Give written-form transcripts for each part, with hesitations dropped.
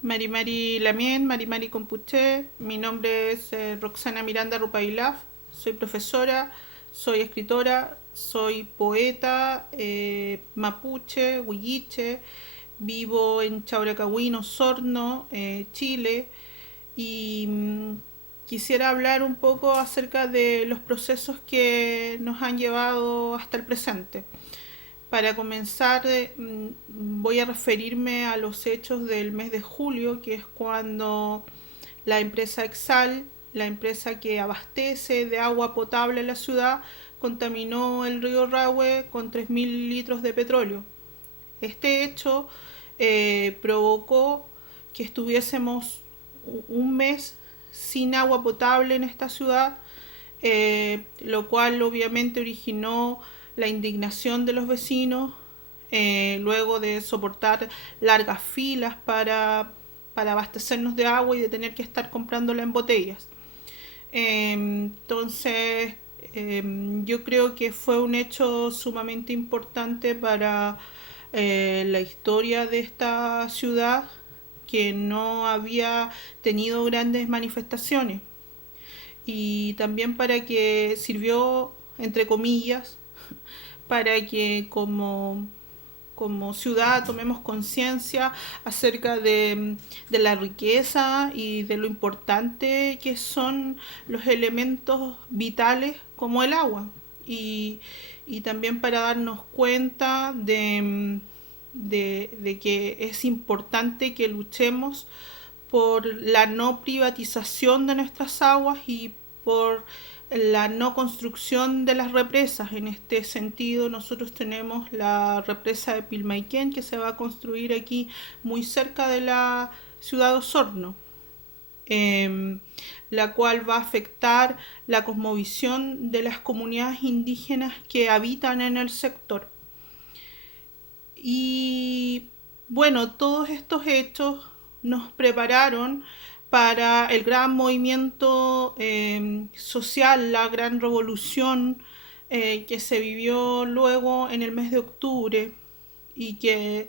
Mari Mari Lamien, Mari Mari Compuché. Mi nombre es Roxana Miranda Rupailaf. Soy profesora, soy escritora, soy poeta mapuche, huilliche. Vivo en Chauracahuín, Osorno, Chile. Y quisiera hablar un poco acerca de los procesos que nos han llevado hasta el presente. Para comenzar, voy a referirme a los hechos del mes de julio, que es cuando la empresa Exal, la empresa que abastece de agua potable a la ciudad, contaminó el río Rahue con 3.000 litros de petróleo. Este hecho provocó que estuviésemos un mes sin agua potable en esta ciudad, lo cual obviamente originó la indignación de los vecinos, luego de soportar largas filas para abastecernos de agua y de tener que estar comprándola en botellas. Entonces, yo creo que fue un hecho sumamente importante para la historia de esta ciudad, que no había tenido grandes manifestaciones, y también para que sirvió, entre comillas, para que como ciudad tomemos conciencia acerca de la riqueza y de lo importante que son los elementos vitales como el agua. Y también para darnos cuenta de que es importante que luchemos por la no privatización de nuestras aguas y por la no construcción de las represas. En este sentido, nosotros tenemos la represa de Pilmaiquén, que se va a construir aquí muy cerca de la ciudad de Osorno, eh, la cual va a afectar la cosmovisión de las comunidades indígenas que habitan en el sector. Y bueno, todos estos hechos nos prepararon para el gran movimiento social, la gran revolución que se vivió luego en el mes de octubre, y que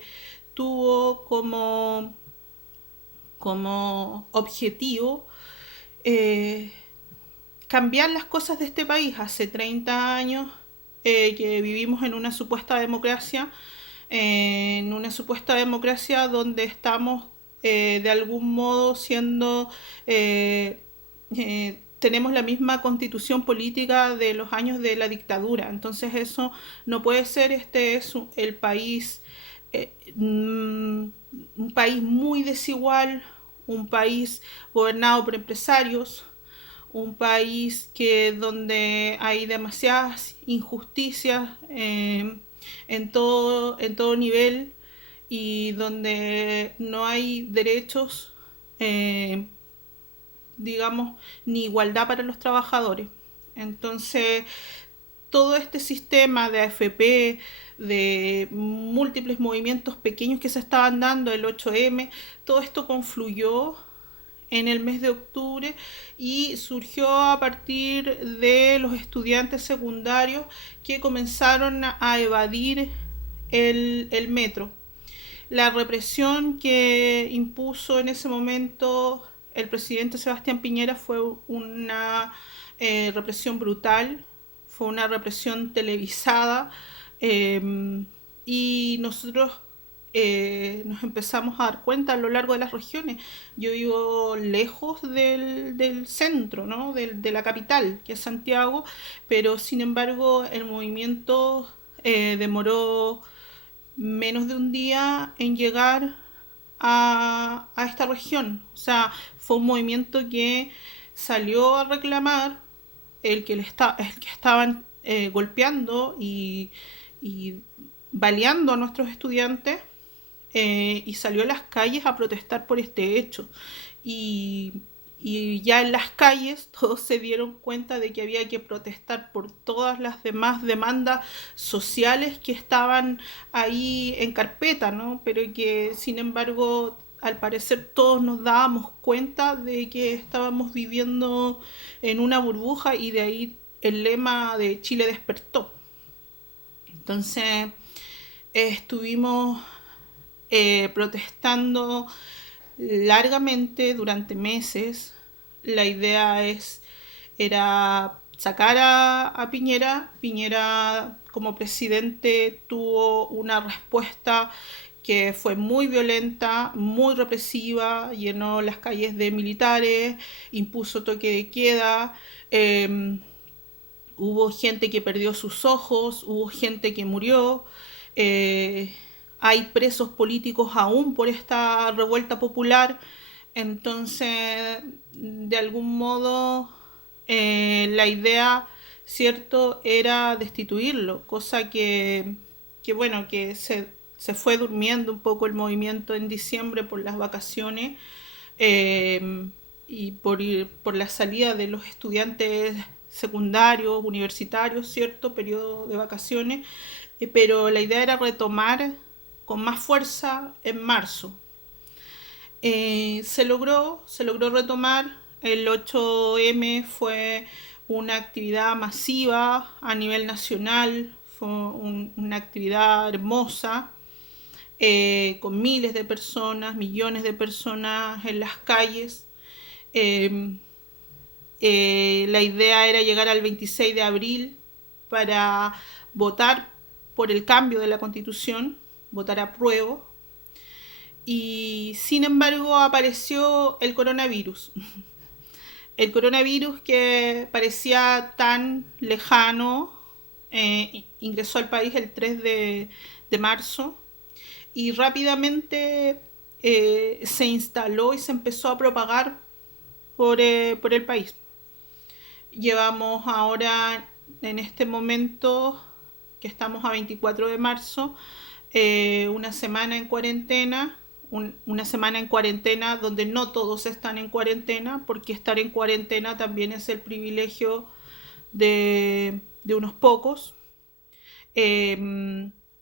tuvo como objetivo eh, cambiar las cosas de este país. Hace 30 años que vivimos en una supuesta democracia donde estamos de algún modo siendo, tenemos la misma constitución política de los años de la dictadura. Entonces eso no puede ser. Este es el país, un país muy desigual, un país gobernado por empresarios, un país que donde hay demasiadas injusticias en todo nivel, y donde no hay derechos, eh, digamos, ni igualdad para los trabajadores. Entonces, todo este sistema de AFP, de múltiples movimientos pequeños que se estaban dando, el 8M, todo esto confluyó en el mes de octubre y surgió a partir de los estudiantes secundarios que comenzaron a evadir el metro. La represión que impuso en ese momento el presidente Sebastián Piñera fue una represión brutal, fue una represión televisada, y nosotros nos empezamos a dar cuenta a lo largo de las regiones. Yo vivo lejos del centro, ¿no? De la capital, que es Santiago, pero sin embargo el movimiento demoró menos de un día en llegar a esta región. O sea, fue un movimiento que salió a reclamar el que estaban golpeando y baleando a nuestros estudiantes, y salió a las calles a protestar por este hecho. Y, y ya en las calles todos se dieron cuenta de que había que protestar por todas las demás demandas sociales que estaban ahí en carpeta, ¿no? Pero que sin embargo al parecer todos nos dábamos cuenta de que estábamos viviendo en una burbuja, y de ahí el lema de Chile despertó. Entonces estuvimos protestando largamente durante meses. La idea era sacar a Piñera. Piñera como presidente tuvo una respuesta que fue muy violenta, muy represiva, llenó las calles de militares, impuso toque de queda, hubo gente que perdió sus ojos, hubo gente que murió, eh, hay presos políticos aún por esta revuelta popular. Entonces, de algún modo, la idea, cierto, era destituirlo, cosa que bueno, que se fue durmiendo un poco el movimiento en diciembre por las vacaciones, y por la salida de los estudiantes secundarios, universitarios, cierto, periodo de vacaciones, pero la idea era retomar con más fuerza en marzo. Se logró retomar. El 8M fue una actividad masiva a nivel nacional, fue una actividad hermosa, con miles de personas, millones de personas en las calles. Eh, la idea era llegar al 26 de abril para votar por el cambio de la Constitución, votar a prueba. Y sin embargo apareció el coronavirus. El coronavirus que parecía tan lejano, ingresó al país el 3 de marzo y rápidamente se instaló y se empezó a propagar por el país. Llevamos ahora, en este momento, que estamos a 24 de marzo, una semana en cuarentena, una semana en cuarentena donde no todos están en cuarentena, porque estar en cuarentena también es el privilegio de unos pocos.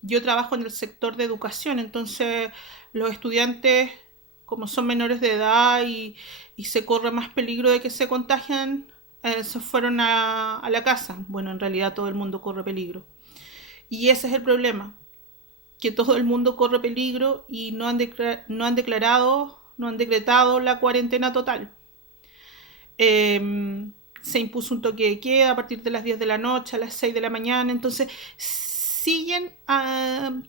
Yo trabajo en el sector de educación, entonces los estudiantes, como son menores de edad y se corre más peligro de que se contagian, se fueron a la casa. Bueno, en realidad todo el mundo corre peligro. Y ese es el problema, que todo el mundo corre peligro y no han decretado la cuarentena total. Se impuso un toque de queda a partir de las 10 de la noche, a las 6 de la mañana, entonces siguen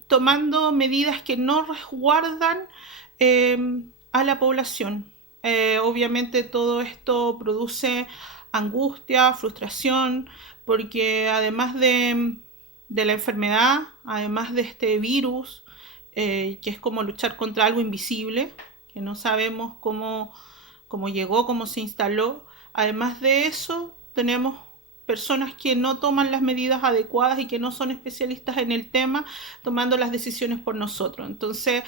tomando medidas que no resguardan a la población. Obviamente todo esto produce angustia, frustración, porque además de la enfermedad, además de este virus, que es como luchar contra algo invisible, que no sabemos cómo llegó, cómo se instaló, además de eso tenemos personas que no toman las medidas adecuadas y que no son especialistas en el tema, tomando las decisiones por nosotros. Entonces,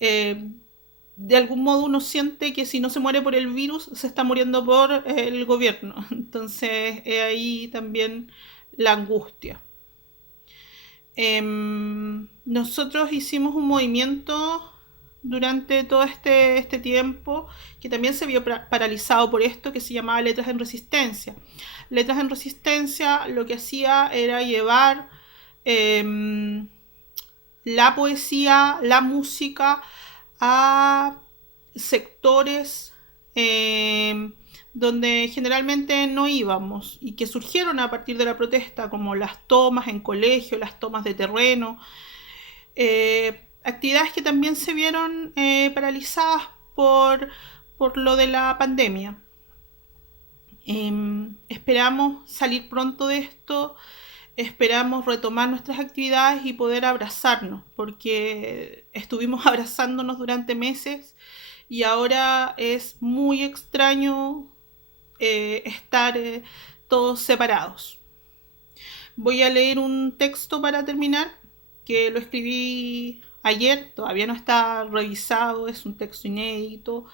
de algún modo uno siente que si no se muere por el virus, se está muriendo por el gobierno. Entonces, ahí también la angustia. Nosotros hicimos un movimiento durante todo este tiempo que también se vio paralizado por esto, que se llamaba Letras en Resistencia. Letras en Resistencia lo que hacía era llevar la poesía, la música a sectores donde generalmente no íbamos y que surgieron a partir de la protesta, como las tomas en colegio, las tomas de terreno, actividades que también se vieron paralizadas por lo de la pandemia. Esperamos salir pronto de esto, esperamos retomar nuestras actividades y poder abrazarnos, porque estuvimos abrazándonos durante meses y ahora es muy extraño estar todos separados. Voy a leer un texto para terminar, que lo escribí ayer, todavía no está revisado, es un texto inédito,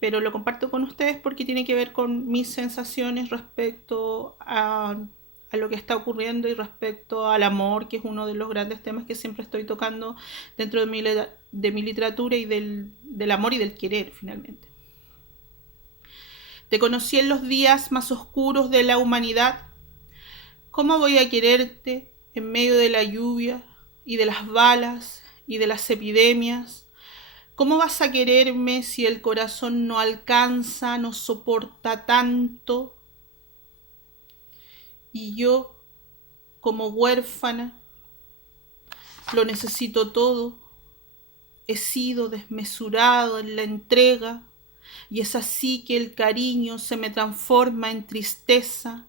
pero lo comparto con ustedes porque tiene que ver con mis sensaciones respecto a lo que está ocurriendo y respecto al amor, que es uno de los grandes temas que siempre estoy tocando dentro de mi literatura y del amor y del querer, finalmente. Te conocí en los días más oscuros de la humanidad. ¿Cómo voy a quererte en medio de la lluvia y de las balas y de las epidemias? ¿Cómo vas a quererme si el corazón no alcanza, no soporta tanto? Y yo, como huérfana, lo necesito todo. He sido desmesurado en la entrega y es así que el cariño se me transforma en tristeza.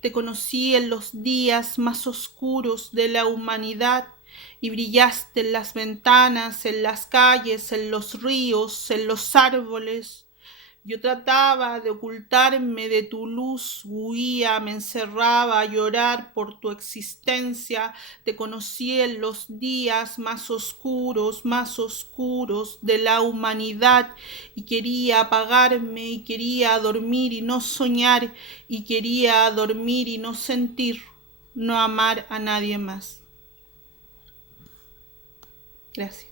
Te conocí en los días más oscuros de la humanidad y brillaste en las ventanas, en las calles, en los ríos, en los árboles. Yo trataba de ocultarme de tu luz, huía, me encerraba a llorar por tu existencia. Te conocí en los días más oscuros de la humanidad y quería apagarme y quería dormir y no soñar y quería dormir y no sentir, no amar a nadie más. Gracias.